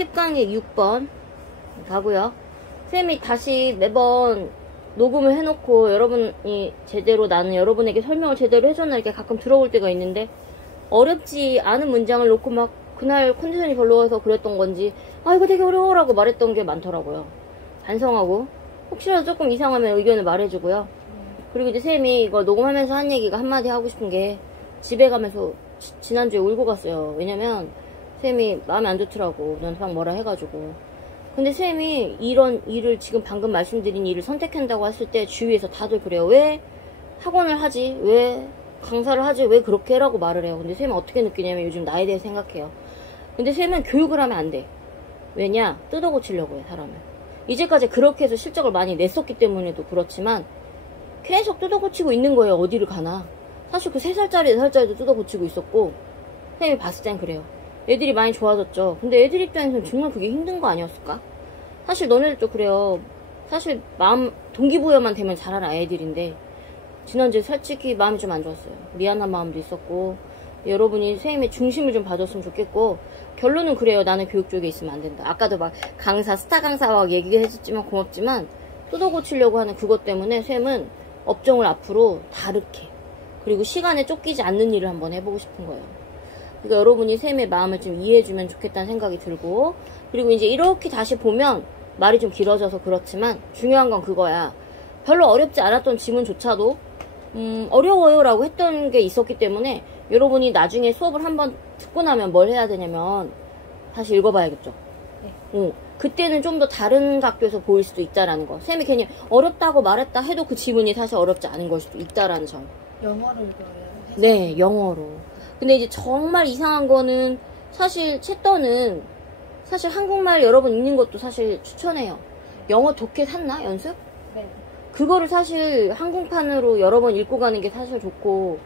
10강의 6번 가고요. 쌤이 다시 매번 녹음을 해놓고 여러분이 제대로 나는 여러분에게 설명을 제대로 해줬나 이렇게 가끔 들어볼 때가 있는데 어렵지 않은 문장을 놓고 막 그날 컨디션이 별로여서 그랬던 건지 아 이거 되게 어려워라고 말했던 게 많더라고요. 반성하고 혹시라도 조금 이상하면 의견을 말해주고요. 그리고 이제 쌤이 이거 녹음하면서 한 얘기가 한마디 하고 싶은 게 집에 가면서 지난주에 울고 갔어요. 왜냐면 쌤이 마음에 안 좋더라고. 너한테 막 뭐라 해가지고. 근데 쌤이 이런 일을 지금 방금 말씀드린 일을 선택한다고 했을 때 주위에서 다들 그래요. 왜 학원을 하지? 왜 강사를 하지? 왜 그렇게 해라고 말을 해요. 근데 쌤은 어떻게 느끼냐면 요즘 나에 대해 생각해요. 근데 쌤은 교육을 하면 안 돼. 왜냐? 뜯어 고치려고 해, 사람을. 이제까지 그렇게 해서 실적을 많이 냈었기 때문에도 그렇지만 계속 뜯어 고치고 있는 거예요. 어디를 가나. 사실 그 3살짜리, 4살짜리도 뜯어 고치고 있었고 쌤이 봤을 땐 그래요. 애들이 많이 좋아졌죠. 근데 애들 입장에서는 정말 그게 힘든 거 아니었을까? 사실 너네들도 그래요. 사실 마음 동기부여만 되면 잘하는 아이들인데 지난주에 솔직히 마음이 좀 안 좋았어요. 미안한 마음도 있었고 여러분이 선생님의 중심을 좀 봐줬으면 좋겠고 결론은 그래요. 나는 교육 쪽에 있으면 안 된다. 아까도 막 강사, 스타 강사와 얘기해줬지만 고맙지만 뜯어 고치려고 하는 그것 때문에 쌤은 업종을 앞으로 다르게 그리고 시간에 쫓기지 않는 일을 한번 해보고 싶은 거예요. 그러니까 여러분이 쌤의 마음을 좀 이해해주면 좋겠다는 생각이 들고 그리고 이제 이렇게 다시 보면 말이 좀 길어져서 그렇지만 중요한 건 그거야. 별로 어렵지 않았던 지문조차도 어려워요 라고 했던 게 있었기 때문에 여러분이 나중에 수업을 한번 듣고 나면 뭘 해야 되냐면 다시 읽어봐야겠죠. 네. 그때는 좀 더 다른 각도에서 보일 수도 있다라는 거. 쌤이 괜히 어렵다고 말했다 해도 그 지문이 사실 어렵지 않은 걸 수도 있다라는 점. 영어로 읽어요? 네, 영어로. 근데 이제 정말 이상한 거는 사실 챗더는 사실 한국말 여러 번 읽는 것도 사실 추천해요. 영어 독해 샀나? 연습? 네. 그거를 사실 한국판으로 여러 번 읽고 가는 게 사실 좋고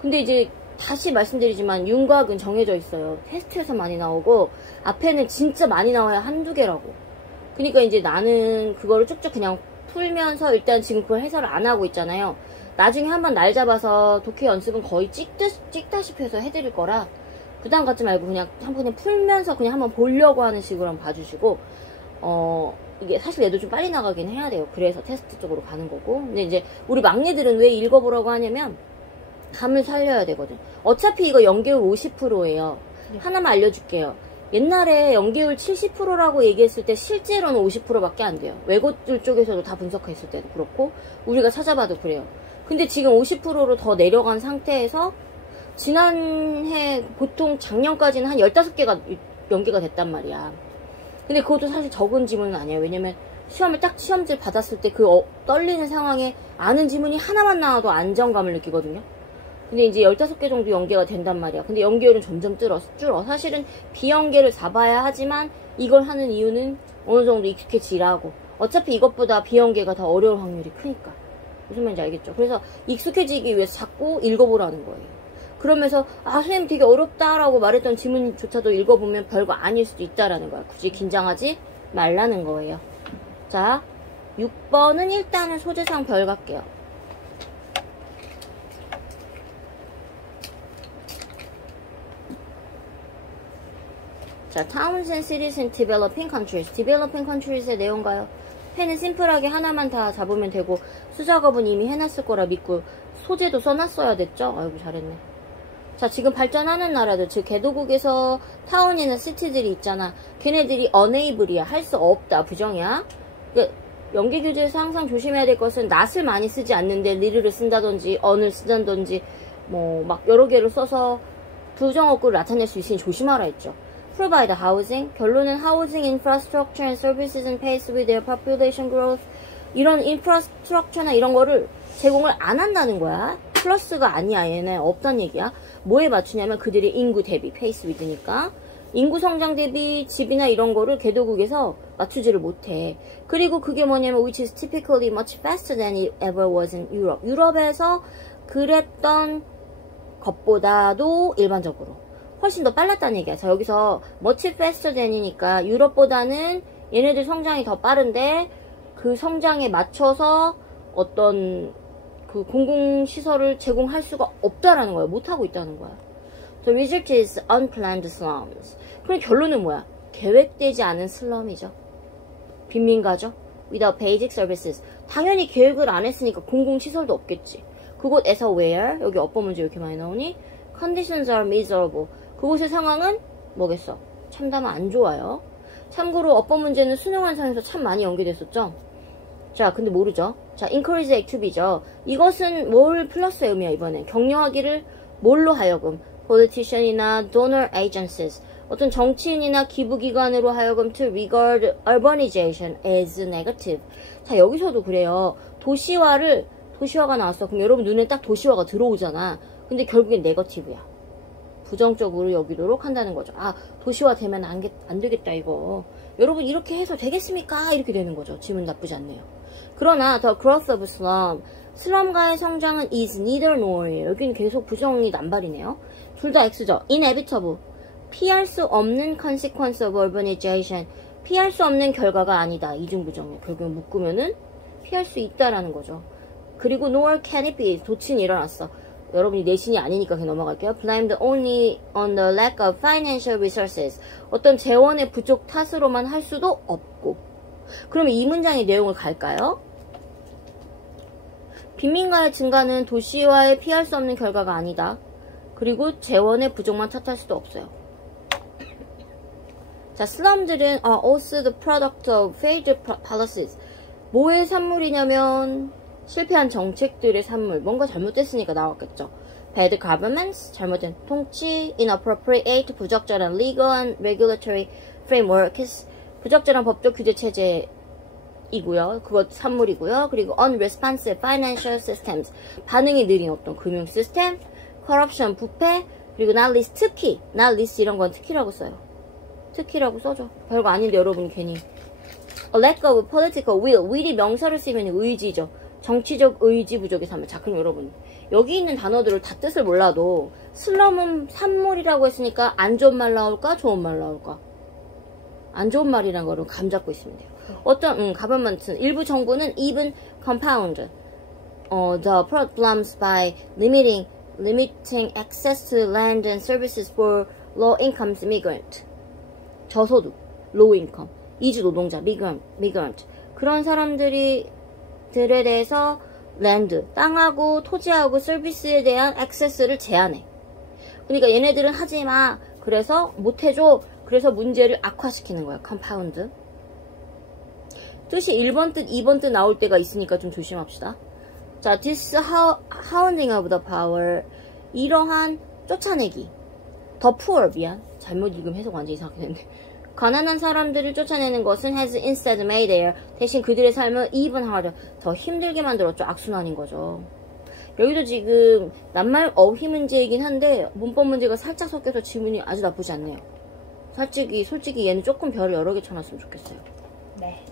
근데 이제 다시 말씀드리지만 윤곽은 정해져 있어요. 테스트에서 많이 나오고 앞에는 진짜 많이 나와야 한두 개라고. 그러니까 이제 나는 그거를 쭉쭉 그냥 풀면서 일단 지금 그걸 해설을 안 하고 있잖아요. 나중에 한번 날 잡아서 독해 연습은 거의 찍다시피 해서 해드릴 거라 부담 갖지 말고 그냥 한번 풀면서 그냥 한번 보려고 하는 식으로 한번 봐주시고 이게 사실 얘도 좀 빨리 나가긴 해야 돼요. 그래서 테스트 쪽으로 가는 거고. 근데 이제 우리 막내들은 왜 읽어보라고 하냐면 감을 살려야 되거든. 어차피 이거 연계율 50%예요. 네. 하나만 알려줄게요. 옛날에 연계율 70%라고 얘기했을 때 실제로는 50%밖에 안 돼요. 외국들 쪽에서도 다 분석했을 때도 그렇고 우리가 찾아봐도 그래요. 근데 지금 50%로 더 내려간 상태에서 지난해 보통 작년까지는 한 15개가 연계가 됐단 말이야. 근데 그것도 사실 적은 지문은 아니에요. 왜냐면 시험을 딱 시험지를 받았을 때 그 떨리는 상황에 아는 지문이 하나만 나와도 안정감을 느끼거든요. 근데 이제 15개 정도 연계가 된단 말이야. 근데 연계율은 점점 줄어. 사실은 비연계를 잡아야 하지만 이걸 하는 이유는 어느 정도 익숙해지라고. 어차피 이것보다 비연계가 더 어려울 확률이 크니까. 무슨 말인지 알겠죠? 그래서 익숙해지기 위해서 자꾸 읽어보라는 거예요. 그러면서 선생님 되게 어렵다라고 말했던 지문조차도 읽어보면 별거 아닐 수도 있다라는 거야. 굳이 긴장하지 말라는 거예요. 자, 6번은 일단은 소재상 별 갈게요. 자, Towns and Cities in Developing Countries. Developing Countries의 내용가요? 펜은 심플하게 하나만 다 잡으면 되고 수작업은 이미 해놨을 거라 믿고 소재도 써놨어야 됐죠? 아이고 잘했네. 자, 지금 발전하는 나라들, 즉 개도국에서 타운이나 시티들이 있잖아. 걔네들이 unable이야. 할 수 없다. 부정이야. 그러니까 연계교재에서 항상 조심해야 될 것은 not을 많이 쓰지 않는데 little를 쓴다든지 on을 쓴다든지 뭐 막 여러 개를 써서 부정어구를 나타낼 수 있으니 조심하라 했죠. Provide housing. 결론은 housing infrastructure and services in pace with their population growth. 이런 인프라스트럭처나 이런 거를 제공을 안 한다는 거야. 플러스가 아니야. 얘는 없단 얘기야. 뭐에 맞추냐면 그들의 인구 대비 pace with니까 인구 성장 대비 집이나 이런 거를 개도국에서 맞추지를 못해. 그리고 그게 뭐냐면 which is typically much faster than it ever was in Europe. 유럽에서 그랬던 것보다도 일반적으로 훨씬 더 빨랐다는 얘기야. 자, 여기서 much faster than이니까 유럽보다는 얘네들 성장이 더 빠른데 그 성장에 맞춰서 어떤 그 공공시설을 제공할 수가 없다라는 거야. 못하고 있다는 거야. The result is unplanned slums. 그럼 결론은 뭐야? 계획되지 않은 슬럼이죠. 빈민가죠. Without basic services. 당연히 계획을 안 했으니까 공공시설도 없겠지. 그곳에서 where, 여기 어법 문제 이렇게 많이 나오니 conditions are miserable. 그곳의 상황은 뭐겠어? 참담 안 좋아요. 참고로 어법 문제는 수능 완성에서 참 많이 연계됐었죠. 자, 근데 모르죠. 자, encourage active죠. 이것은 뭘 플러스 의미야, 이번에. 격려하기를 뭘로 하여금. politician이나 donor agencies. 어떤 정치인이나 기부기관으로 하여금 to regard urbanization as negative. 자, 여기서도 그래요. 도시화가 나왔어. 그럼 여러분 눈에 딱 도시화가 들어오잖아. 근데 결국엔 네거티브야. 부정적으로 여기도록 한다는 거죠. 아, 도시화 되면 안 되겠다, 이거. 여러분, 이렇게 해서 되겠습니까? 이렇게 되는 거죠. 질문 나쁘지 않네요. 그러나, the growth of slum. 슬럼가의 성장은 is neither nor이에요. 여기는 계속 부정이 남발이네요. 둘 다 X죠. inevitable. 피할 수 없는 consequence of urbanization. 피할 수 없는 결과가 아니다. 이중부정이에요. 결국 묶으면은 피할 수 있다라는 거죠. 그리고 nor can it be. 도친이 일어났어. 여러분이 내신이 아니니까 그냥 넘어갈게요. blamed only on the lack of financial resources. 어떤 재원의 부족 탓으로만 할 수도 없고. 그러면 이 문장의 내용을 갈까요? 빈민가의 증가는 도시화에 피할 수 없는 결과가 아니다. 그리고 재원의 부족만 탓할 수도 없어요. 자, 슬럼들은 are also the product of failed policies. 뭐의 산물이냐면 실패한 정책들의 산물. 뭔가 잘못됐으니까 나왔겠죠. Bad governments, 잘못된 통치, inappropriate, 부적절한 legal and regulatory frameworks, 부적절한 법적 규제 체제이고요. 그것 산물이고요. 그리고 unresponsive financial systems, 반응이 느린 어떤 금융 시스템, corruption, 부패, 그리고 not least, 특히, not least 이런 건 특히라고 써요. 특히라고 써줘. 별거 아닌데 여러분 괜히. A lack of political will, will이 명사를 쓰면 의지죠. 정치적 의지 부족의 산물. 자, 그럼 여러분 여기 있는 단어들을 다 뜻을 몰라도 슬럼은 산물이라고 했으니까 안 좋은 말 나올까? 좋은 말 나올까? 안 좋은 말이란 거를 감 잡고 있으면 돼요. 어떤 government, 일부 정부는 even compound the problems by limiting access to land and services for low income migrant. 저소득, low income, 이주 노동자, migrant. 그런 사람들에 대해서 랜드, 땅하고 토지하고 서비스에 대한 액세스를 제한해. 그러니까 얘네들은 하지마. 그래서 못해줘. 그래서 문제를 악화시키는 거야. 컴파운드. 뜻이 1번 뜻, 2번 뜻 나올 때가 있으니까 좀 조심합시다. 자, this hounding of the power. 이러한 쫓아내기. the poor, 미안. 잘못 읽으면 해석 완전 이상하게 됐네. 가난한 사람들을 쫓아내는 것은 has instead made their, 대신 그들의 삶을 even harder, 더 힘들게 만들었죠. 악순환인 거죠. 여기도 지금 낱말 어휘 문제이긴 한데 문법 문제가 살짝 섞여서 지문이 아주 나쁘지 않네요. 솔직히 얘는 조금 별을 여러 개 쳐놨으면 좋겠어요. 네.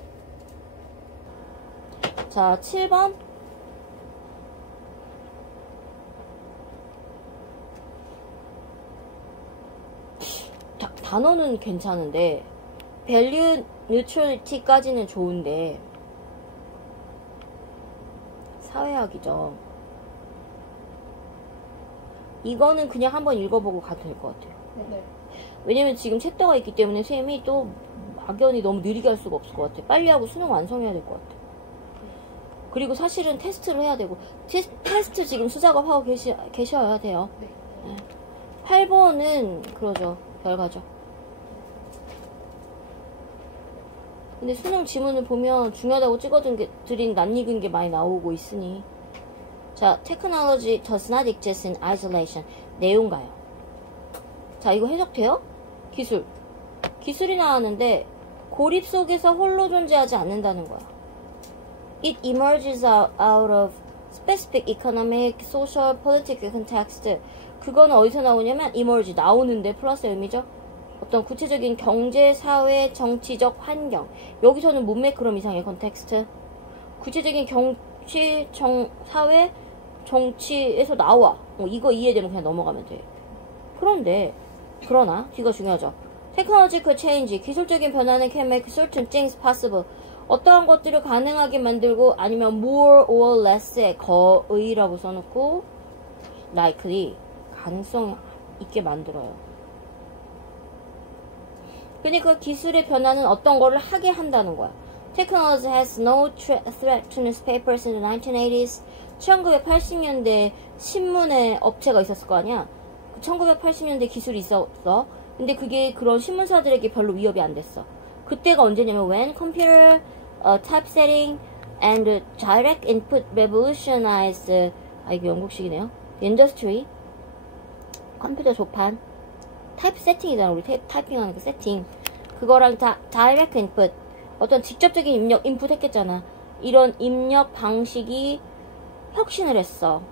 자, 7번. 단어는 괜찮은데 value neutrality까지는 좋은데 사회학이죠. 이거는 그냥 한번 읽어보고 가도 될 것 같아요. 네. 왜냐면 지금 챕터가 있기 때문에 쌤이 또 막연히 너무 느리게 할 수가 없을 것 같아요. 빨리 하고 수능 완성해야 될 것 같아요. 그리고 사실은 테스트를 해야 되고 테스트 지금 수작업하고 계셔야 돼요. 네. 8번은 그러죠. 결과죠. 근데 수능 지문을 보면 중요하다고 찍어드린 낯익은 게 많이 나오고 있으니. 자, technology does not exist in isolation. 내용 가요. 자, 이거 해석돼요? 기술이 나왔는데 고립 속에서 홀로 존재하지 않는다는 거야. It emerges out of specific economic, social, political context. 그거는 어디서 나오냐면 emerge, 나오는데 플러스 의미죠. 어떤 구체적인 경제, 사회, 정치적 환경. 여기서는 문맥 그럼 이상의 컨텍스트. 구체적인 경치, 사회, 정치에서 나와. 이거 이해되면 그냥 넘어가면 돼. 그러나 뒤가 중요하죠. Technological change, 기술적인 변화는 can make certain things possible. 어떠한 것들을 가능하게 만들고 아니면 more or less의 거의라고 써놓고 likely, 가능성 있게 만들어요. 그러니까 기술의 변화는 어떤 거를 하게 한다는 거야. Technology has no threat to newspapers in the 1980s. 1980년대 신문의 업체가 있었을 거 아니야. 1980년대 기술이 있었어. 근데 그게 그런 신문사들에게 별로 위협이 안 됐어. 그때가 언제냐면 when computer typesetting and direct input revolutionized 이거 영국식이네요. industry. 컴퓨터 조판 타입세팅이잖아. 우리 타이핑하는 그 세팅. 그거랑 direct input 어떤 직접적인 입력 인풋 했겠잖아. 이런 입력 방식이 혁신을 했어.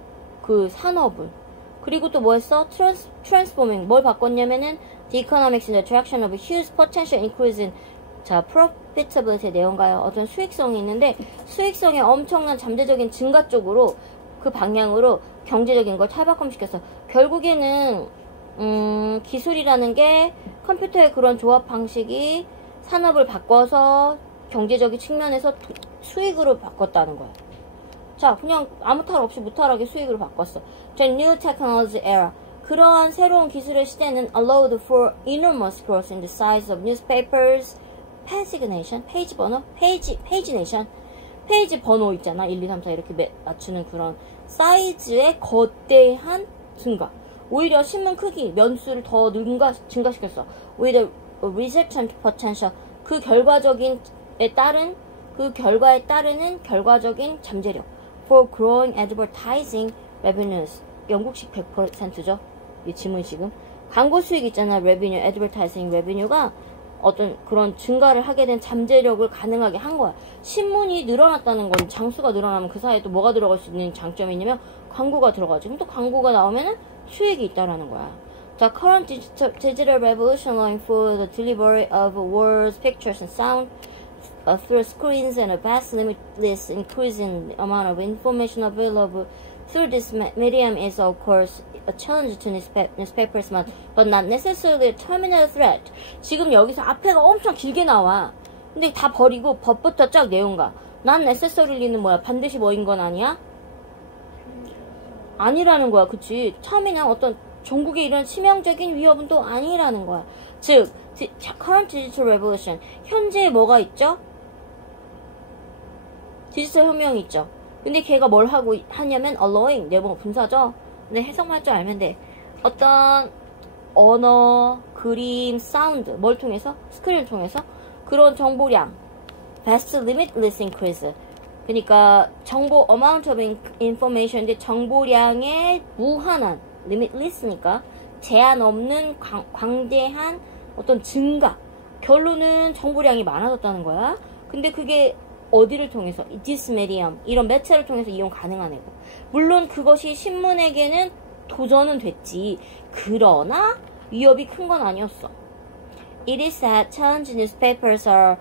그 산업을. 그리고 또 뭐 했어? transforming. 뭘 바꿨냐면은 the economics in the direction of a huge potential increase in 자, profitability 내용가요. 어떤 수익성이 있는데 수익성의 엄청난 잠재적인 증가 쪽으로 그 방향으로 경제적인 걸 탈바꿈시켰어. 결국에는 기술이라는 게 컴퓨터의 그런 조합 방식이 산업을 바꿔서 경제적인 측면에서 수익으로 바꿨다는 거야. 자, 그냥 아무 탈 없이 무탈하게 수익으로 바꿨어. The new technology era. 그러한 새로운 기술의 시대는 allowed for enormous growth in the size of newspapers, pagination, 페이지 번호, pagination, 페이지 번호 있잖아. 1, 2, 3, 4 이렇게 맞추는 그런 사이즈의 거대한 증가. 오히려 신문 크기, 면수를 더 증가시켰어. 오히려 resultant potential, 그 결과에 따르는 결과적인 잠재력. For growing advertising revenues. 영국식 100%죠. 이 지문식은. 광고 수익 있잖아. revenue, advertising revenue가 어떤 그런 증가를 하게 된 잠재력을 가능하게 한 거야. 신문이 늘어났다는 건 장수가 늘어나면 그 사이에 또 뭐가 들어갈 수 있는 장점이 있냐면 광고가 들어가지. 그럼 또 광고가 나오면은 수익이 있다라는 거야. The current digital revolution allowing for the delivery of words, pictures, and sound through screens and a vast limitless increasing amount of information available through this medium is of course a challenge to newspapers, but not necessarily a terminal threat. 지금 여기서 앞에가 엄청 길게 나와. 근데 다 버리고 법부터 쫙 내용가. not necessary는 뭐야? 반드시 뭐인 건 아니야? 아니라는 거야. 그치? 처음에는 어떤 전국에 이런 치명적인 위협은 또 아니라는 거야. 즉, current digital revolution. 현재에 뭐가 있죠? 디지털 혁명이 있죠. 근데 걔가 뭘 하고 하냐면 allowing, 내용 분사죠. 근데 해석만 할 줄 알면 돼. 어떤 언어, 그림, 사운드, 뭘 통해서? 스크린을 통해서 그런 정보량, vast limitless increase. 그러니까 정보 amount of information인데 정보량의 무한한 limitless니까 제한 없는 광대한 어떤 증가. 결론은 정보량이 많아졌다는 거야. 근데 그게 어디를 통해서? this medium, 이런 매체를 통해서 이용 가능한 애고. 물론 그것이 신문에게는 도전은 됐지. 그러나 위협이 큰 건 아니었어. It is that challenge newspapers are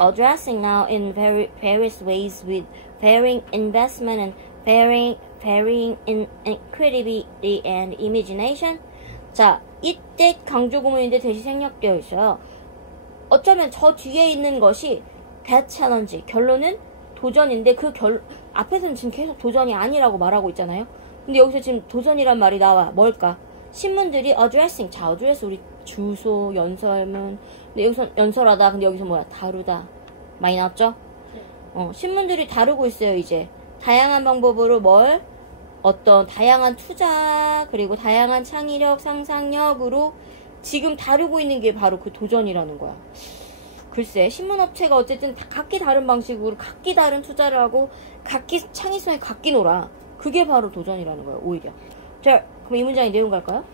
addressing now in various ways with varying investment and varying in creativity and imagination. 자, 이때 강조구문인데 대시 생략되어 있어요. 어쩌면 저 뒤에 있는 것이 that challenge, 결론은 도전인데 앞에서는 지금 계속 도전이 아니라고 말하고 있잖아요. 근데 여기서 지금 도전이란 말이 나와. 뭘까? 신문들이 addressing, 자, address 우리 주소, 연설문. 근데 여기서 연설하다. 근데 여기서 뭐야? 다루다. 많이 나왔죠? 신문들이 다루고 있어요, 이제. 다양한 방법으로 어떤 다양한 투자, 그리고 다양한 창의력, 상상력으로 지금 다루고 있는 게 바로 그 도전이라는 거야. 글쎄, 신문업체가 어쨌든 각기 다른 방식으로 각기 다른 투자를 하고 각기 창의성에 각기 놀아. 그게 바로 도전이라는 거예요, 오히려. 자, 그럼 이 문장의 내용 갈까요?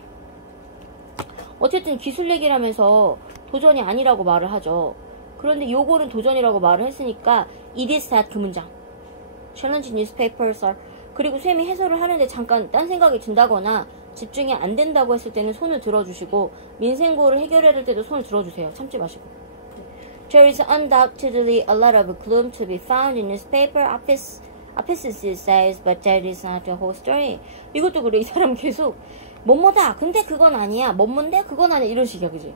어쨌든 기술 얘기를 하면서 도전이 아니라고 말을 하죠. 그런데 요거는 도전이라고 말을 했으니까 it is that 그 문장. Challenge newspapers are. 그리고 쌤이 해설을 하는데 잠깐 딴 생각이 든다거나 집중이 안 된다고 했을 때는 손을 들어주시고 민생고를 해결해야 될 때도 손을 들어주세요. 참지 마시고. There is undoubtedly a lot of gloom to be found in newspaper offices these days, but that is not the whole story. 이것도 그래. 이 사람 계속 뭐뭐다. 근데 그건 아니야. 뭐뭔데? 그건 아니야. 이런 식이야. 그지?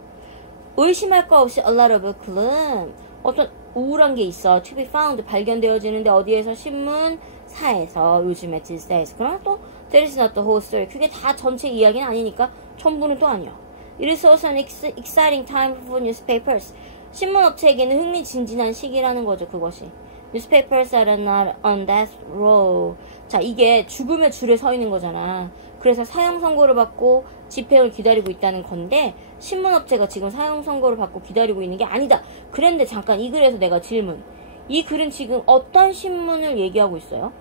의심할 거 없이 a lot of gloom. 어떤 우울한 게 있어. To be found. 발견되어지는데 어디에서? 신문사에서. 요즘에 these days. 그럼 또 that is not the whole story. 그게 다 전체 이야기는 아니니까 전부는 또 아니야. It is also an exciting time for newspapers. 신문업체에게는 흥미진진한 시기라는 거죠, 그것이. Newspapers are not on death row. 자, 이게 죽음의 줄에 서 있는 거잖아. 그래서 사형 선고를 받고 집행을 기다리고 있다는 건데, 신문업체가 지금 사형 선고를 받고 기다리고 있는 게 아니다. 그런데 잠깐 이 글에서 내가 질문. 이 글은 지금 어떤 신문을 얘기하고 있어요?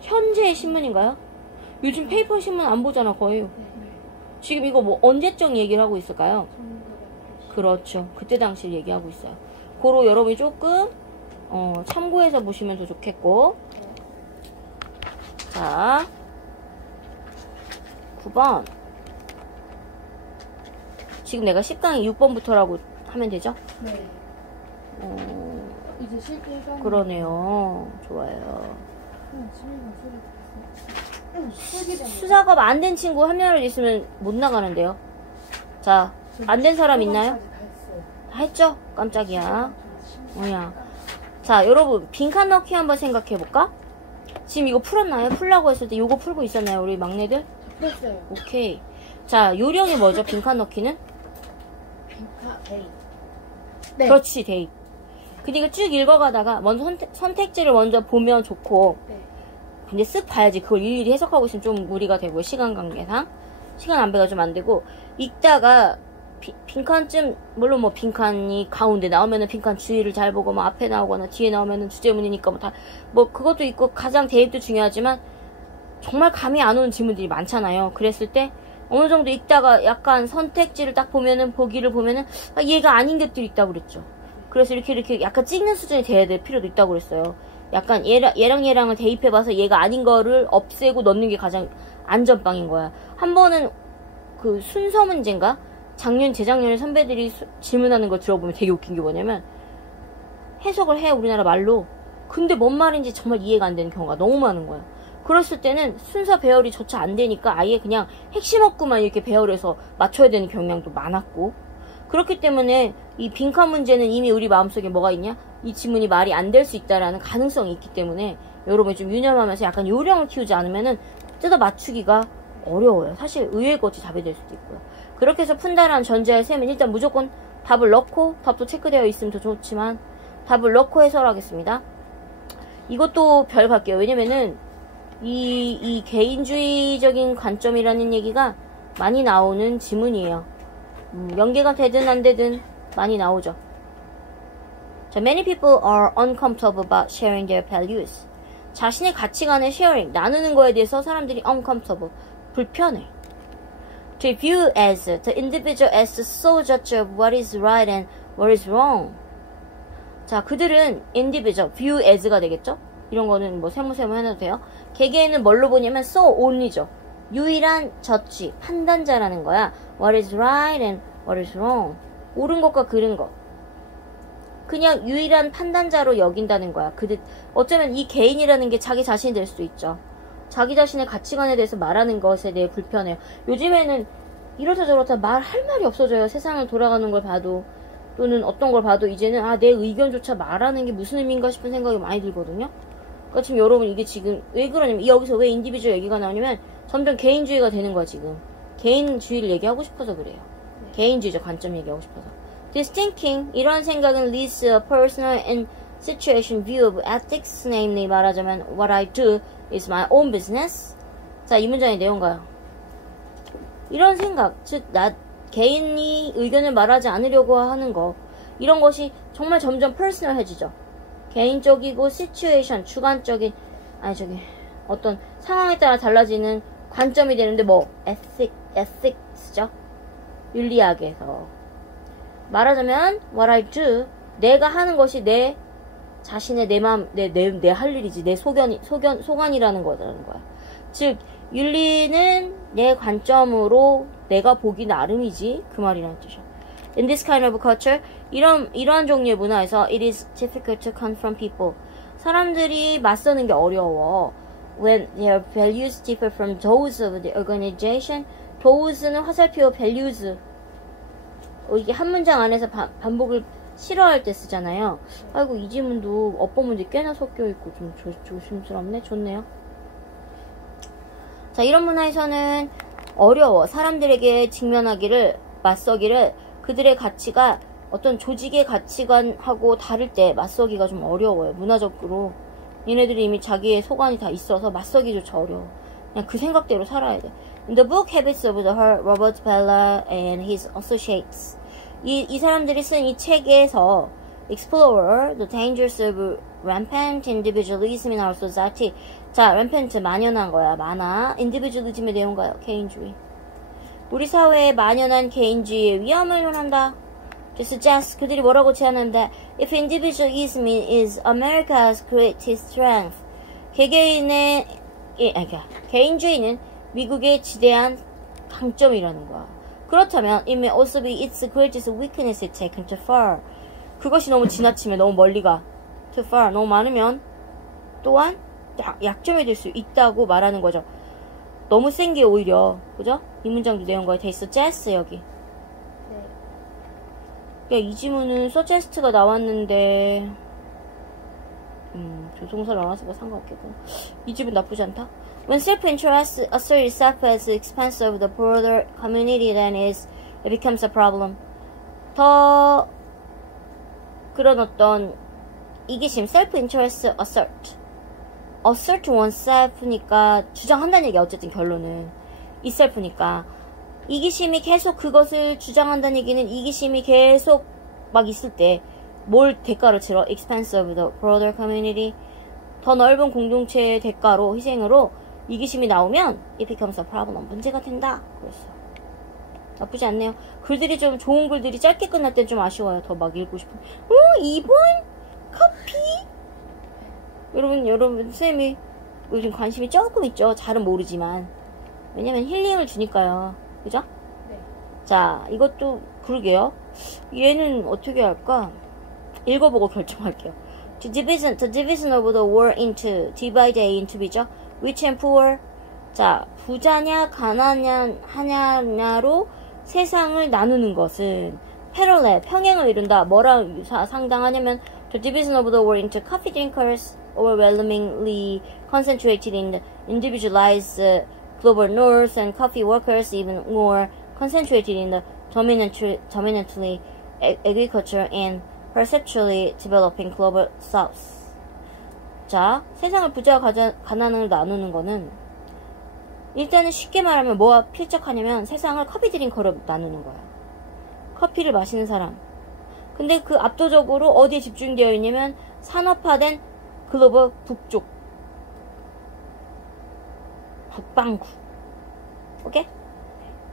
현재의 신문인가요? 요즘 페이퍼 신문 안 보잖아, 거의. 지금 이거 뭐 언제적 얘기를 하고 있을까요? 그렇죠. 그때 당시를 얘기하고 있어요. 그로 여러분이 조금 참고해서 보시면 더 좋겠고. 자, 9번. 지금 내가 10강이 6번부터라고 하면 되죠? 네. 이제 실기가 그러네요. 좋아요. 수작업 안 된 친구 한 명을 있으면 못 나가는데요. 자, 안 된 사람 있나요? 다 했죠? 깜짝이야. 뭐야. 자, 여러분, 빈칸 넣기 한번 생각해볼까? 지금 이거 풀었나요? 풀라고 했을 때 이거 풀고 있었나요? 우리 막내들? 풀었어요. 오케이. 자, 요령이 뭐죠? 빈칸 넣기는? 데이. 네. 그렇지, 데이. 그니까 쭉 읽어가다가 먼저 선택지를 먼저 보면 좋고, 네. 근데 쓱 봐야지. 그걸 일일이 해석하고 있으면 좀 무리가 되고요. 시간 관계상. 시간 안배가 좀 안 되고, 읽다가 빈칸쯤, 물론 뭐 빈칸이 가운데 나오면은 빈칸 주의를 잘 보고, 뭐 앞에 나오거나 뒤에 나오면은 주제문이니까 뭐 다, 뭐 그것도 있고, 가장 대입도 중요하지만, 정말 감이 안 오는 지문들이 많잖아요. 그랬을 때, 어느 정도 읽다가 약간 선택지를 딱 보면은, 보기를 보면은, 아, 얘가 아닌 것들이 있다고 그랬죠. 그래서 이렇게 약간 찍는 수준이 돼야 될 필요도 있다고 그랬어요. 약간 얘랑을 대입해봐서 얘가 아닌 거를 없애고 넣는 게 가장 안전빵인 거야. 한 번은 그 순서 문제인가? 재작년에 선배들이 질문하는 걸 들어보면 되게 웃긴 게 뭐냐면, 해석을 해, 우리나라 말로. 근데 뭔 말인지 정말 이해가 안 되는 경우가 너무 많은 거야. 그랬을 때는 순서 배열이 조차 안 되니까 아예 그냥 핵심 없구만 이렇게 배열해서 맞춰야 되는 경향도 많았고, 그렇기 때문에 이 빈칸 문제는 이미 우리 마음속에 뭐가 있냐? 이 지문이 말이 안 될 수 있다라는 가능성이 있기 때문에 여러분이 좀 유념하면서 약간 요령을 키우지 않으면은 뜯어 맞추기가 어려워요. 사실 의외의 것이 답이 될 수도 있고요. 그렇게 해서 푼다라는 전제의 셈은 일단 무조건 답을 넣고, 답도 체크되어 있으면 더 좋지만 답을 넣고 해설하겠습니다. 이것도 별 갈게요. 왜냐면은 이 개인주의적인 관점이라는 얘기가 많이 나오는 지문이에요. 연계가 되든 안 되든 많이 나오죠. 자, many people are uncomfortable about sharing their values. 자신의 가치관의 sharing, 나누는 거에 대해서 사람들이 uncomfortable, 불편해. To view as the individual as the sole judge of what is right and what is wrong. 자, 그들은 individual, view as가 되겠죠? 이런 거는 뭐 세무세무 해놔도 돼요. 개개인은 뭘로 보냐면 so only죠. 유일한 저치, 판단자라는 거야. What is right and what is wrong. 옳은 것과 그른 것. 그냥 유일한 판단자로 여긴다는 거야. 어쩌면 이 개인이라는 게 자기 자신이 될 수도 있죠. 자기 자신의 가치관에 대해서 말하는 것에 대해 불편해요. 요즘에는 이렇다 저렇다 말할 말이 없어져요. 세상을 돌아가는 걸 봐도, 또는 어떤 걸 봐도 이제는 내 의견조차 말하는 게 무슨 의미인가 싶은 생각이 많이 들거든요. 그러니까 지금 여러분 이게 지금 왜 그러냐면, 여기서 왜 인디비주얼 얘기가 나오냐면 점점 개인주의가 되는 거야. 지금 개인주의를 얘기하고 싶어서 그래요. 개인주의적 관점 얘기하고 싶어서. This thinking, 이러한 생각은 leads to a personal and situation view of ethics, namely 말하자면 what I do is my own business. 자, 이 문장의 내용가요. 이런 생각, 즉 개인이 의견을 말하지 않으려고 하는 거, 이런 것이 정말 점점 퍼스널해지죠. 개인적이고 시츄에이션, 주관적인, 어떤 상황에 따라 달라지는 관점이 되는데, 뭐 ethics죠. 윤리학에서 말하자면 what I do, 내가 하는 것이 내 자신의 내 마음, 내 할 일이지, 내 소관이라는 거라는 거야. 즉 윤리는 내 관점으로 내가 보기 나름이지, 그 말이라는 뜻이야. In this kind of culture, 이러한 종류의 문화에서 it is difficult to confront people. 사람들이 맞서는 게 어려워. When their values differ from those of the organization. those는 화살표, values. 이게 한 문장 안에서 반복을 싫어할 때 쓰잖아요. 아이고, 이 지문도 어법 문제 꽤나 섞여있고 좀 조심스럽네. 좋네요. 자, 이런 문화에서는 어려워. 사람들에게 직면하기를, 맞서기를, 그들의 가치가 어떤 조직의 가치관하고 다를 때 맞서기가 좀 어려워요. 문화적으로. 얘네들이 이미 자기의 소관이 다 있어서 맞서기조차 어려워. 그냥 그 생각대로 살아야 돼. In the book Habits of the Heart, Robert Bellah and his associates. 이 사람들이 쓴 이 책에서 explore the dangers of rampant individualism in our society. 자, rampant 만연한 거야. 많아. individualism의 내용가요. 개인주의. 우리 사회에 만연한 개인주의의 위험을 논한다. To suggest, 그들이 뭐라고 제안한다. If individualism is America's greatest strength. 개인주의는 미국의 지대한 강점이라는 거야. 그렇다면 it may also be its greatest weakness taken too far. 그것이 너무 지나치면 너무 멀리 가. too far. 너무 많으면 또한 약점이 될 수 있다고 말하는 거죠. 너무 센 게 오히려, 그죠? 이 문장도 내용 거에 돼 있어. suggest 여기. 그러니까 이 지문은 suggest가 나왔는데 조동사를 안 왔으니까 상관없겠고. 이 지문 나쁘지 않다. When self-interest asserts itself at the expense of the broader community, then it becomes a problem. 더 그런 어떤 이기심, self-interest assert oneself니까 주장한다는 얘기야. 어쨌든 결론은 itself니까 이기심이 계속 그것을 주장한다는 얘기는 이기심이 계속 막 있을 때 뭘 대가로 치러? expense of the broader community. 더 넓은 공동체의 대가로, 희생으로 이기심이 나오면 it becomes a problem. 문제가 된다. 그랬어. 나쁘지 않네요. 글들이 좀 좋은 글들이 짧게 끝날 땐 좀 아쉬워요. 더 막 읽고 싶은. 2번 커피. 여러분 쌤이 요즘 관심이 조금 있죠. 잘은 모르지만. 왜냐면 힐링을 주니까요. 그죠? 네. 자, 이것도 그러게요. 얘는 어떻게 할까? 읽어보고 결정할게요. The division of the world into, divide A into B죠? Rich and poor. 자, 부자냐, 가난하냐로 세상을 나누는 것은 parallel, 평행을 이룬다. 뭐랑 상당하냐면 The division of the world into coffee drinkers, overwhelmingly concentrated in the individualized global north, and coffee workers even more concentrated in the dominantly agriculture and perceptually developing global south. 자, 세상을 부자와 가난을 나누는 거는 일단은 쉽게 말하면 뭐와 필적하냐면 세상을 커피 드링커로 나누는 거야. 커피를 마시는 사람. 근데 그 압도적으로 어디에 집중되어 있냐면 산업화된 글로벌 북쪽. 북방구. 오케이?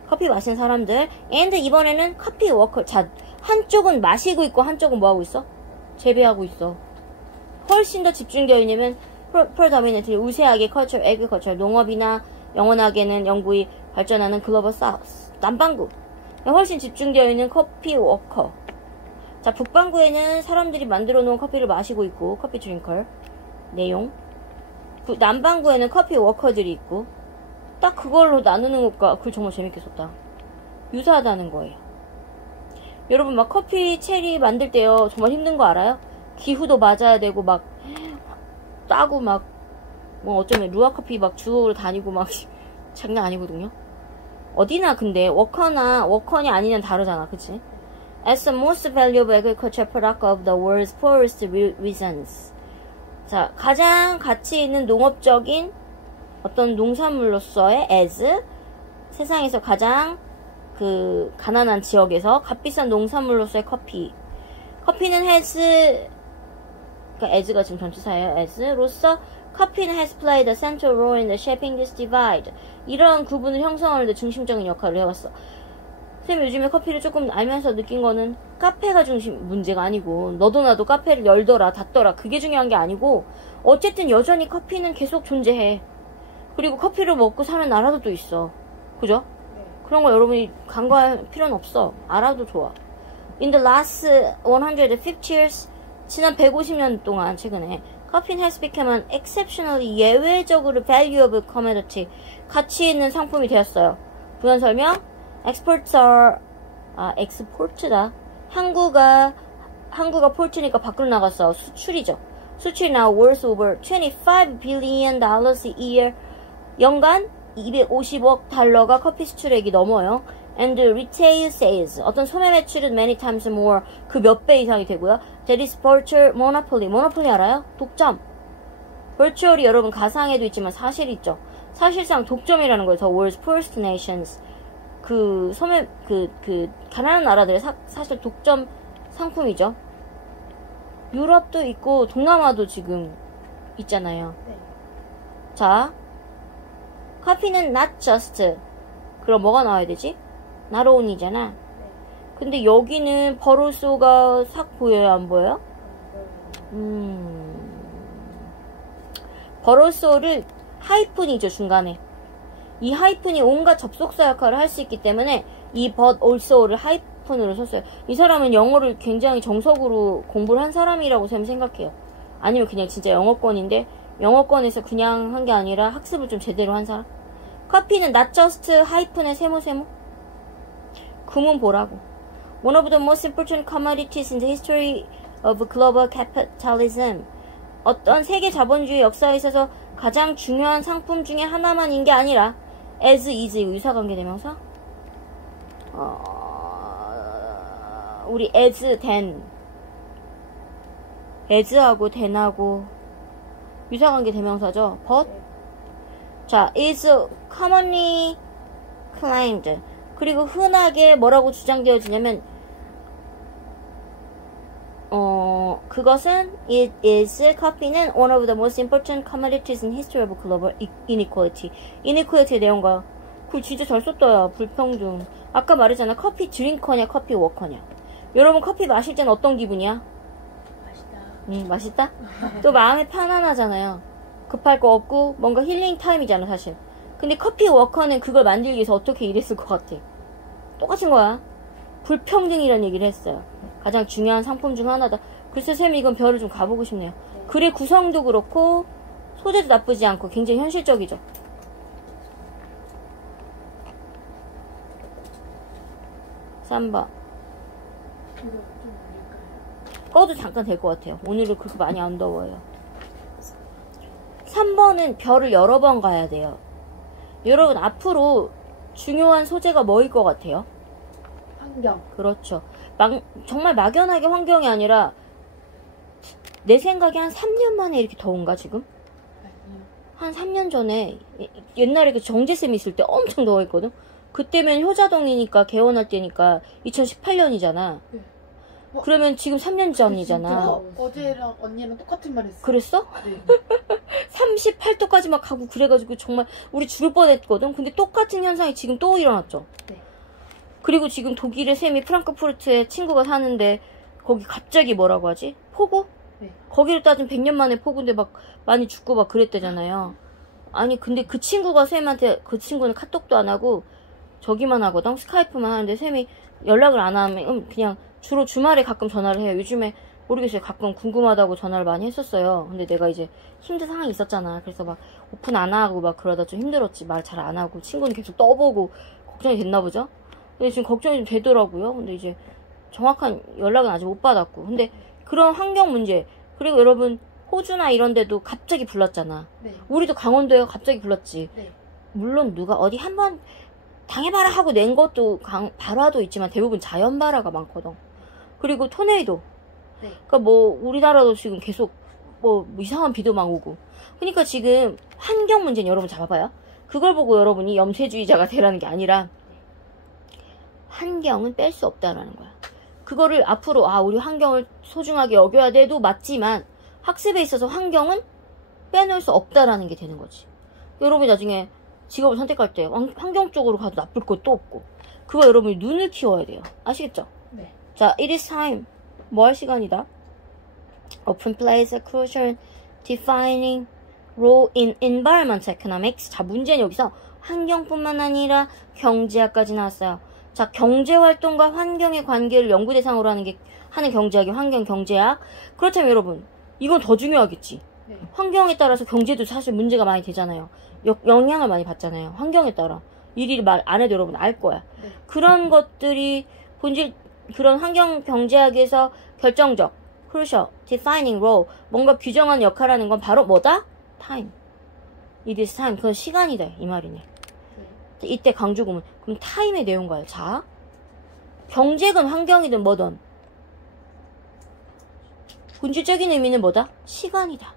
커피 마시는 사람들. and 이번에는 커피 워커. 자, 한쪽은 마시고 있고 한쪽은 뭐하고 있어? 재배하고 있어. 훨씬 더 집중되어 있냐면 predominantly 우세하게 culture, agriculture, 농업이나 영원하게는 영구히 발전하는 글로벌 사우스. 남반구. 훨씬 집중되어 있는 커피 워커. 자, 북반구에는 사람들이 만들어 놓은 커피를 마시고 있고 커피 드링커 내용. 남반구에는 커피 워커들이 있고 딱 그걸로 나누는 것과 그걸 정말 재밌게 썼다. 유사하다는 거예요. 여러분 막 커피 체리 만들 때요 정말 힘든 거 알아요? 기후도 맞아야 되고 막 따고 막 뭐 어쩌면 루아커피 막 주워로 다니고 막 장난 아니거든요. 어디나 근데 워커니 아니냐는 다르잖아. 그치? As the most valuable agricultural product of the world's poorest regions. 자, 가장 가치 있는 농업적인 어떤 농산물로서의 as 세상에서 가장 그 가난한 지역에서 값비싼 농산물로서의 커피. 커피는 has 그러니까 as가 지금 전치사예요. as로서 커피는 has played a central role in the shaping this divide. 이런 구분을 형성하는데 중심적인 역할을 해왔어. 쌤 요즘에 커피를 조금 알면서 느낀 거는 카페가 중심 문제가 아니고 너도 나도 카페를 열더라 닫더라 그게 중요한 게 아니고 어쨌든 여전히 커피는 계속 존재해. 그리고 커피를 먹고 사는 나라도 또 있어. 그죠? 네. 그런 거 여러분이 간과할 필요는 없어. 알아도 좋아. In the last 150 years 지난 150년 동안 최근에 커피는 has become an exceptionally 예외적으로 valuable commodity 가치 있는 상품이 되었어요. 부연 설명 exports are export다. 한국가 폴트니까 밖으로 나갔어. 수출이죠. 수출이 now worth over $25 billion a year. 연간 250억 달러가 커피 수출액이 넘어요. And retail sales. 어떤 소매 매출은 many times more. 그 몇 배 이상이 되고요. That is virtual monopoly. monopoly 알아요? 독점. virtual이 여러분 가상에도 있지만 사실 있죠. 사실상 독점이라는 거예요. The world's poorest nations. 그 소매 가난한 나라들의 사실 독점 상품이죠. 유럽도 있고 동남아도 지금 있잖아요. 네. 자, 커피는 not just. 그럼 뭐가 나와야 되지? not only잖아. 네. 근데 여기는 버로소가 싹 보여요, 안 보여요? 버로소를 하이픈이죠, 중간에. 이 하이픈이 온갖 접속사 역할을 할 수 있기 때문에 이 but also를 하이픈으로 썼어요. 이 사람은 영어를 굉장히 정석으로 공부를 한 사람이라고 생각해요. 아니면 그냥 진짜 영어권인데 영어권에서 그냥 한 게 아니라 학습을 좀 제대로 한 사람. 커피는 not just 하이픈의 세모. 금은 보라고. One of the most important commodities in the history of global capitalism. 어떤 세계 자본주의 역사에 있어서 가장 중요한 상품 중에 하나만인 게 아니라 as is 유사관계 대명사. 우리 as than as하고 than하고 유사관계 대명사죠. but 자 is commonly claimed. 그리고 흔하게 뭐라고 주장되어지냐면 그것은 it is 커피는 one of the most important commodities in history of global inequality. inequality의 내용과 그걸 진짜 잘 썼다야. 불평등. 아까 말했잖아. 커피 드링커냐 커피 워커냐. 여러분 커피 마실 때는 어떤 기분이야? 맛있다. 맛있다? 또 마음이 편안하잖아요. 급할 거 없고 뭔가 힐링 타임이잖아 사실. 근데 커피 워커는 그걸 만들기 위해서 어떻게 일했을 것 같아? 똑같은 거야. 불평등이라는 얘기를 했어요. 가장 중요한 상품 중 하나다. 글쎄 쌤 이건 별을 좀 가보고 싶네요. 글의 구성도 그렇고 소재도 나쁘지 않고 굉장히 현실적이죠. 3번. 이거 좀 올릴까요? 꺼도 잠깐 될 것 같아요. 오늘은 그렇게 많이 안 더워요. 3번은 별을 여러 번 가야 돼요. 여러분 앞으로 중요한 소재가 뭐일 것 같아요? 환경. 그렇죠. 정말 막연하게 환경이 아니라 내 생각에 한 3년 만에 이렇게 더운가 지금? 아니요. 한 3년 전에 옛날에 그 정재쌤이 있을 때 엄청 더워했거든. 그때면 효자동이니까 개원할 때니까 2018년이잖아. 네. 그러면 지금 3년 전이잖아. 어제랑 언니랑 똑같은 말 했어. 그랬어? 네. 38도까지 막 가고 그래가지고 정말 우리 죽을 뻔했거든. 근데 똑같은 현상이 지금 또 일어났죠. 네. 그리고 지금 독일의 쌤이 프랑크푸르트에 친구가 사는데 거기 갑자기 뭐라고 하지? 폭우? 네. 거기로 따지면 100년 만에 폭우인데 막 많이 죽고 막 그랬대잖아요. 아니 근데 그 친구가 쌤한테 그 친구는 카톡도 안 하고 저기만 하거든. 스카이프만 하는데 쌤이 연락을 안 하면 그냥 주로 주말에 가끔 전화를 해요. 요즘에 모르겠어요. 가끔 궁금하다고 전화를 많이 했었어요. 근데 내가 이제 힘든 상황이 있었잖아. 그래서 막 오픈 안 하고 막 그러다 좀 힘들었지. 말 잘 안 하고 친구는 계속 떠보고 걱정이 됐나 보죠. 근데 지금 걱정이 좀 되더라고요. 근데 이제 정확한 연락은 아직 못 받았고. 근데 그런 환경 문제. 그리고 여러분 호주나 이런 데도 갑자기 불났잖아. 네. 우리도 강원도에 갑자기 불났지. 네. 물론 누가 어디 한번 당해봐라 하고 낸 것도 발화도 있지만 대부분 자연 발화가 많거든. 그리고 토네이도. 네. 그러니까 뭐 우리나라도 지금 계속 뭐 이상한 비도 막 오고. 그러니까 지금 환경 문제는 여러분 잡아봐요. 그걸 보고 여러분이 염세주의자가 되라는 게 아니라 환경은 뺄 수 없다라는 거야. 그거를 앞으로 우리 환경을 소중하게 여겨야 돼도 맞지만 학습에 있어서 환경은 빼놓을 수 없다라는 게 되는 거지. 여러분이 나중에 직업을 선택할 때 환경 쪽으로 가도 나쁠 것도 없고 그거 여러분이 눈을 키워야 돼요. 아시겠죠? 네. 자, it is time. 뭐 할 시간이다? Open plays a crucial defining role in environment economics. 자, 문제는 여기서 환경뿐만 아니라 경제학까지 나왔어요. 자, 경제활동과 환경의 관계를 연구 대상으로 하는 경제학이 환경 경제학. 그렇다면 여러분, 이건 더 중요하겠지. 네. 환경에 따라서 경제도 사실 문제가 많이 되잖아요. 영향을 많이 받잖아요. 환경에 따라. 일일이 말 안 해도 여러분 알 거야. 네. 그런 것들이 그런 환경 경제학에서 결정적, crucial, defining role, 뭔가 규정하는 역할하는 건 바로 뭐다? time. It is time. 그건 시간이다. 이 말이네. 이때 강조구문. 그럼 time의 내용가요. 자, 경제건 환경이든 뭐든 본질적인 의미는 뭐다? 시간이다.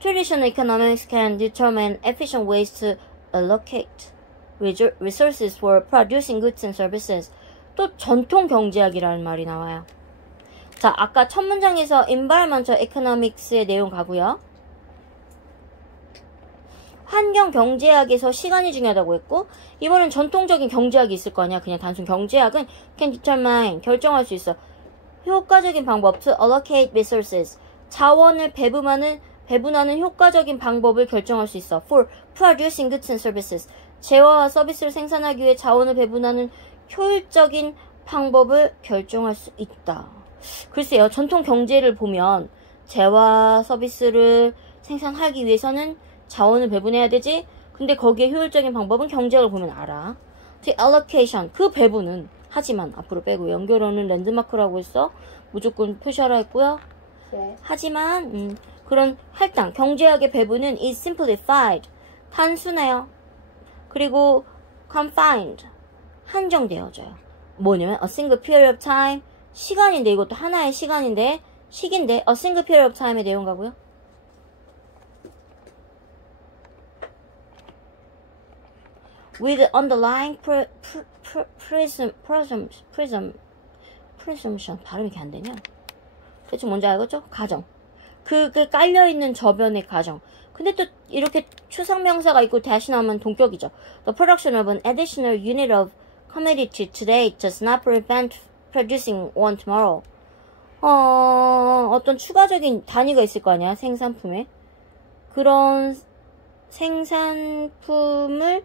Traditional economics can determine efficient ways to allocate resources for producing goods and services. 또 전통 경제학이라는 말이 나와요. 자, 아까 첫 문장에서 environmental economics의 내용 가고요. 환경 경제학에서 시간이 중요하다고 했고, 이번엔 전통적인 경제학이 있을 거 아니야. 그냥 단순 경제학은 can determine, 결정할 수 있어. 효과적인 방법 to allocate resources, 자원을 배분하는 효과적인 방법을 결정할 수 있어. for producing goods and services, 재화와 서비스를 생산하기 위해 자원을 배분하는 효율적인 방법을 결정할 수 있다. 글쎄요, 전통 경제를 보면 재화 서비스를 생산하기 위해서는 자원을 배분해야 되지. 근데 거기에 효율적인 방법은 경제학을 보면 알아. The allocation, 그 배분은 하지만 앞으로 빼고 연결어는 랜드마크라고 했어. 무조건 표시하라 했고요. 네. 하지만 그런 할당, 경제학의 배분은 is simplified, 단순해요. 그리고 confined, 한정되어져요. 뭐냐면 a single period of time, 시간인데 이것도 하나의 시간인데 시기인데 a single period of time의 내용 가고요. with underlying presumption, 발음이 이렇게 안 되냐? 대충 뭔지 알겠죠? 가정. 그게 깔려있는 저변의 가정. 근데 또 이렇게 추상명사가 있고 dash 나오면 동격이죠. The production of an additional unit of commodity today does not prevent producing one tomorrow. 어떤 추가적인 단위가 있을 거 아니야, 생산품에. 그런 생산품을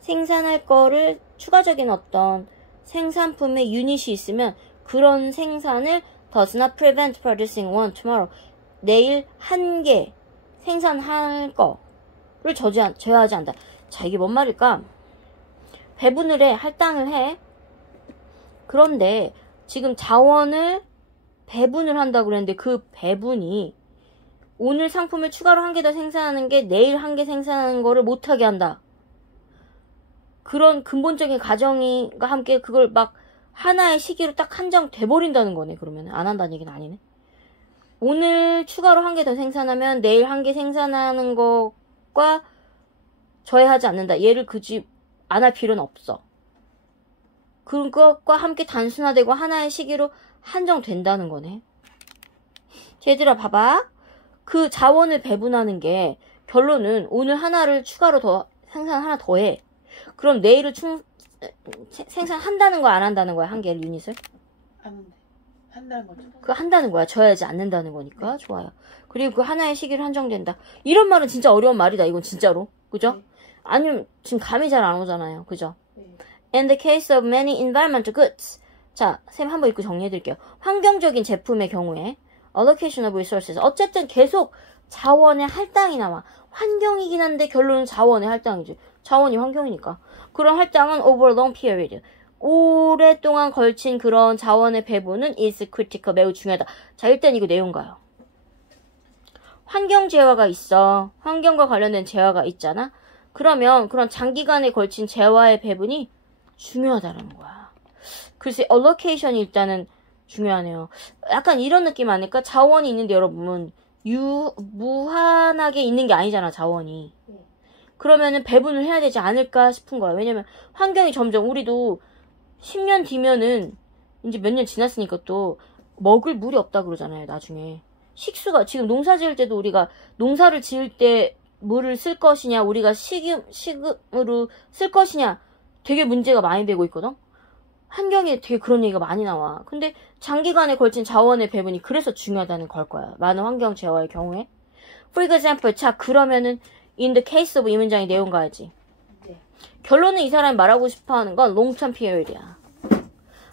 생산할 거를 추가적인 어떤 생산품의 유닛이 있으면 그런 생산을 does not prevent producing one tomorrow. 내일 한 개 생산할 거를 제어하지 않는다. 자, 이게 뭔 말일까? 배분을 해, 할당을 해. 그런데 지금 자원을 배분을 한다고 그랬는데 그 배분이 오늘 상품을 추가로 한 개 더 생산하는 게 내일 한 개 생산하는 거를 못하게 한다. 그런 근본적인 가정과 함께 그걸 막 하나의 시기로 딱 한정돼 버린다는 거네. 그러면 안 한다는 얘기는 아니네. 오늘 추가로 한 개 더 생산하면 내일 한 개 생산하는 것과 저해하지 않는다. 얘를 굳이 안 할 필요는 없어. 그런 것과 함께 단순화되고 하나의 시기로 한정된다는 거네. 얘들아 봐봐. 그 자원을 배분하는 게 결론은 오늘 하나를 추가로 더 생산 하나 더 해. 그럼 내일을 생산한다는 거야, 안 한다는 거야? 한 개를 유닛을? 한다는 거죠. 그거 한다는 거야. 져야지 않는다는 거니까. 네. 좋아요. 그리고 그 하나의 시기로 한정된다. 이런 말은 진짜 어려운 말이다. 이건 진짜로. 그죠? 네. 아니면 지금 감이 잘 안 오잖아요. 그죠? 네. In the case of many environmental goods. 자, 쌤 한번 읽고 정리해드릴게요. 환경적인 제품의 경우에 allocation of resources. 어쨌든 계속 자원의 할당이 나와. 환경이긴 한데 결론은 자원의 할당이지. 자원이 환경이니까. 그런 할당은 over long period. 오랫동안 걸친 그런 자원의 배분은 is critical. 매우 중요하다. 자, 일단 이거 내용가요. 환경 재화가 있어. 환경과 관련된 재화가 있잖아. 그러면 그런 장기간에 걸친 재화의 배분이 중요하다는 거야. 글쎄, allocation이 일단은 중요하네요. 약간 이런 느낌 아닐까? 자원이 있는데 여러분, 무한하게 있는 게 아니잖아, 자원이. 그러면은 배분을 해야 되지 않을까 싶은 거야. 왜냐면 환경이 점점 우리도 10년 뒤면은 이제 몇 년 지났으니까 또 먹을 물이 없다 그러잖아요, 나중에. 식수가 지금 농사 지을 때도 우리가 농사를 지을 때 물을 쓸 것이냐, 우리가 식음으로 쓸 것이냐 되게 문제가 많이 되고 있거든. 환경에 되게 그런 얘기가 많이 나와. 근데 장기간에 걸친 자원의 배분이 그래서 중요하다는 걸 거야. 많은 환경 재화의 경우에. For example, 자, 그러면은 in the case of 이 문장의 내용 가야지. 네. 결론은 이 사람이 말하고 싶어 하는 건 long term period이야.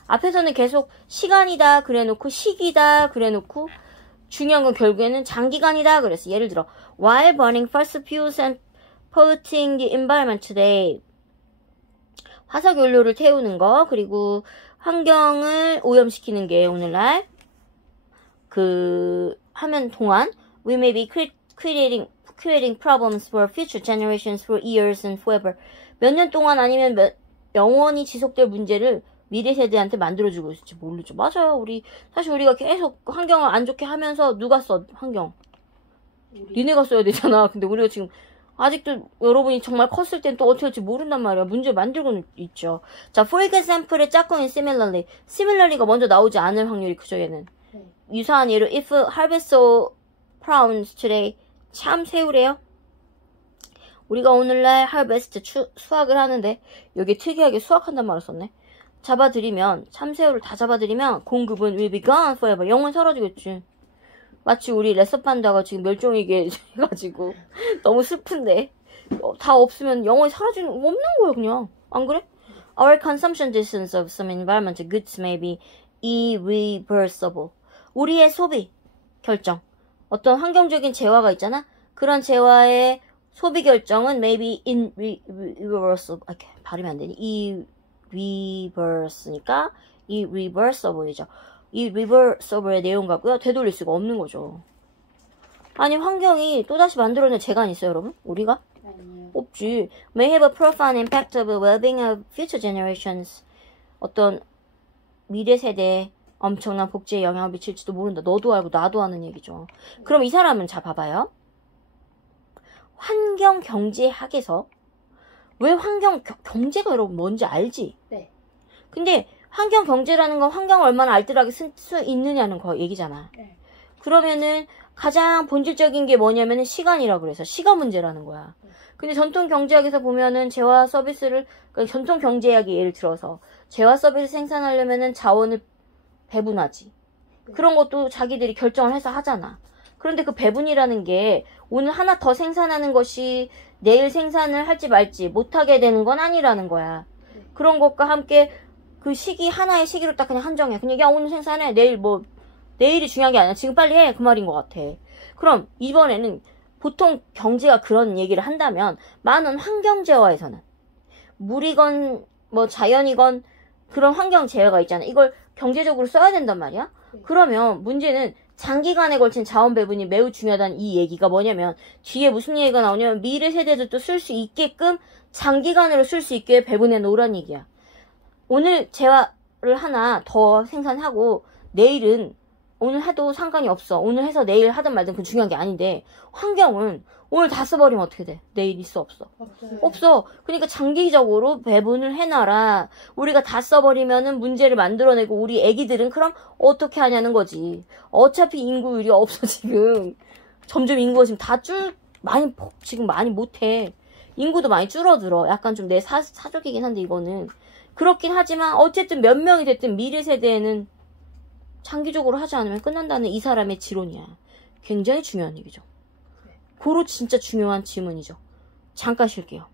앞에서는 계속 시간이다 그래놓고 시기다 그래놓고 중요한 건 결국에는 장기간이다 그랬어. 예를 들어 while burning fossil fuels and polluting the environment today. 화석 연료를 태우는 거 그리고 환경을 오염시키는 게 오늘날 하면 동안 we may be creating problems for future generations for years and forever. 몇 년 동안 아니면 영원히 지속될 문제를 미래 세대한테 만들어주고 있을지 모르죠. 맞아요. 사실 우리가 계속 환경을 안 좋게 하면서 누가 써, 환경? 니네가 써야 되잖아. 근데 우리가 지금 아직도 여러분이 정말 컸을 땐 또 어떻게 할지 모른단 말이야. 문제 만들고는 있죠. 자, for example의 짝꿍인 similarly. similarly가 먼저 나오지 않을 확률이 크죠, 얘는. 유사한 예로 if harvest so prawns today. 참 새우래요. 우리가 오늘날 harvest 수확을 하는데 여기 특이하게 수확한단 말을 썼네. 잡아들이면 참새우를 다 잡아들이면 공급은 will be gone forever. 영원 사라지겠지. 마치 우리 레서판다가 지금 멸종위기에 해가지고 너무 슬픈데 다 없으면 영원히 사라지는 없는 거야 그냥. 안 그래? Our consumption decisions of some environmental goods may be irreversible. 우리의 소비 결정. 어떤 환경적인 재화가 있잖아. 그런 재화의 소비 결정은 maybe irreversible. 이렇게 발음이 안 되니? irreverse니까 irreversible이죠. 이 reversible의 내용 같고요. 되돌릴 수가 없는 거죠. 아니 환경이 또다시 만들어낸 재간이 있어요 여러분? 우리가? 아니요. 없지. May have a profound impact of the well-being of future generations. 어떤 미래 세대에 엄청난 복지에 영향을 미칠지도 모른다. 너도 알고 나도 아는 얘기죠. 그럼 이 사람은 자 봐봐요. 환경경제학에서 왜 경제가 여러분 뭔지 알지? 네. 근데 환경경제라는 건 환경을 얼마나 알뜰하게 쓸 수 있느냐는 거 얘기잖아. 네. 그러면은 가장 본질적인 게 뭐냐면은 시간이라고 그래서 시간 문제라는 거야. 근데 전통 경제학에서 보면은 재화 서비스를 그러니까 전통 경제학이 예를 들어서 재화 서비스 생산하려면은 자원을 배분하지. 그런 것도 자기들이 결정을 해서 하잖아. 그런데 그 배분이라는 게 오늘 하나 더 생산하는 것이 내일 생산을 할지 말지 못하게 되는 건 아니라는 거야. 그런 것과 함께 그 시기 하나의 시기로 딱 그냥 한정해. 그냥 야 오늘 생산해. 내일이 중요한 게 아니야. 지금 빨리 해. 그 말인 것 같아. 그럼 이번에는 보통 경제가 그런 얘기를 한다면 많은 환경재화에서는 물이건 뭐 자연이건 그런 환경재화가 있잖아. 이걸 경제적으로 써야 된단 말이야. 그러면 문제는 장기간에 걸친 자원 배분이 매우 중요하다는 이 얘기가 뭐냐면 뒤에 무슨 얘기가 나오냐면 미래 세대들도 쓸 수 있게끔 장기간으로 쓸 수 있게 배분해 놓으란 얘기야. 오늘 재화를 하나 더 생산하고 내일은 오늘 해도 상관이 없어. 오늘 해서 내일 하든 말든 그건 중요한 게 아닌데 환경은 오늘 다 써버리면 어떻게 돼? 내일 있어 없어? 없어. 그러니까 장기적으로 배분을 해놔라. 우리가 다 써버리면은 문제를 만들어내고 우리 애기들은 그럼 어떻게 하냐는 거지. 어차피 인구율이 없어 지금. 점점 인구가 지금 지금 많이 못해. 인구도 많이 줄어들어. 약간 좀 내 사족이긴 한데 이거는. 그렇긴 하지만 어쨌든 몇 명이 됐든 미래 세대에는 장기적으로 하지 않으면 끝난다는 이 사람의 지론이야. 굉장히 중요한 얘기죠. 고로 진짜 중요한 질문이죠. 잠깐 쉴게요.